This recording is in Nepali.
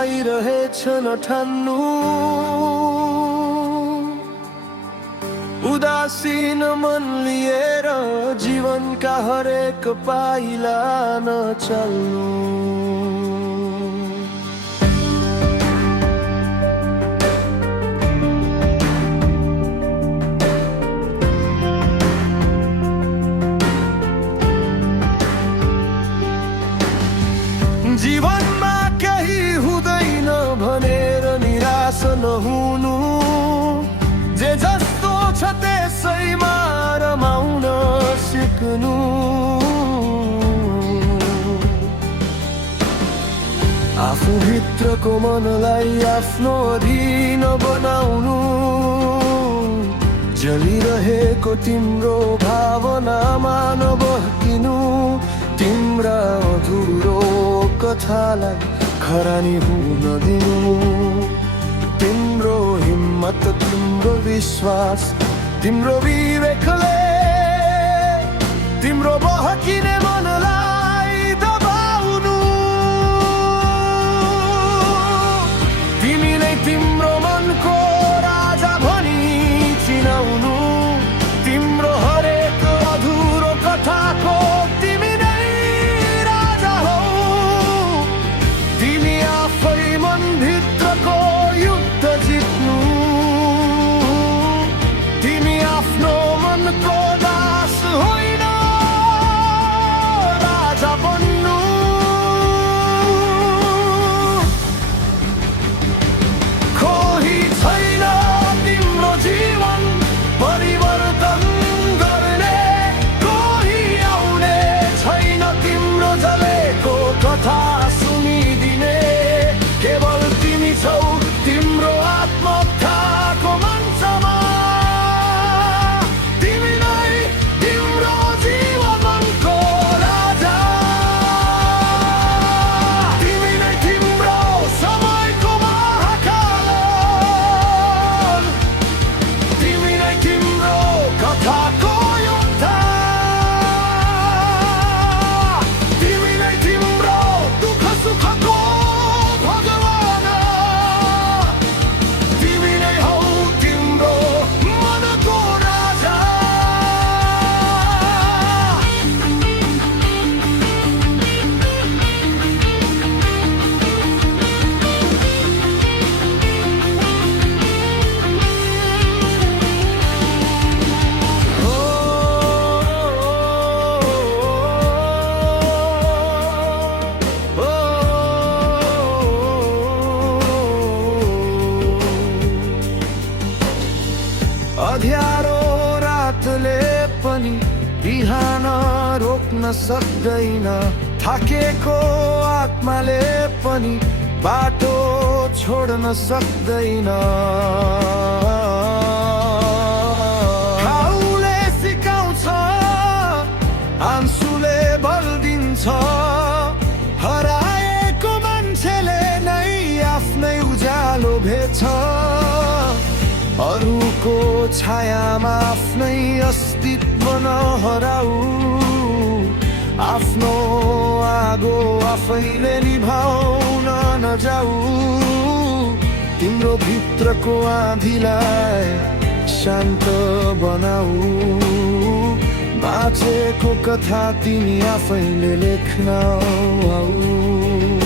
आइरहेछ नठान्नु उदासीन मन लिएर जीवनका हरेक पाइला नचल्नु जीवनमा केही हुँदैन भनेर निराश नहुनु जे जस्तो छ त्यसैमा रमाउन सिक्नु आफू भित्रको मनलाई आफ्नो अधीन बनाउनु जलिरहेको तिम्रो भावनामा नबहकिनु तिम्रा अधुरो कथालाई खरानी हुन दिनु तिम्रो हिम्मत तिम्रो विश्वास तिम्रो विवेकले तिम्रो बहकिने मनलाई दबाउनु तिमीले तिम्रो मनको राजा भनी चिनाउनु तिम्रो हरेक अधुरो कथाको तिमी नै राजा हौ तिमी आफै मनभित्रको युद्ध जित्नु तिमी आफ्नो मनको दास होइन राजा बन्नु कोही छैन तिम्रो जीवन परिवर्तन गर्ने कोही आउने छैन तिम्रो जलेको कथा सुनिदिने केवल तिमी छौ तिम्रो आत्मकथाको मञ्चमा तिमी नै तिम्रो जीवनको राजा तिमी नै तिम्रो समयको महाकाल तिमी नै तिम्रो कथाको योद्धा तिमी नै तिम्रो दुःख सुखको भगवान तिमी नै हौ तिम्रो मनको राजा अध्यारो रातले पनि बिहान रोक्न सक्दैन थाकेको आत्माले पनि बाटो छोड्न सक्दैन घाउले सिकाउँछ आँसुले बल दिन्छ हराएको मान्छेले नै आफ्नै उज्यालो भेट्छ अरूको छायामा आफ्नै अस्तित्व नहराऊ आफ्नो आगो आफैले निभाउन नजाऊ तिम्रो भित्रको आँधीलाई शान्त बनाऊ बाँचेको कथा तिमी आफैले लेख्न आऊ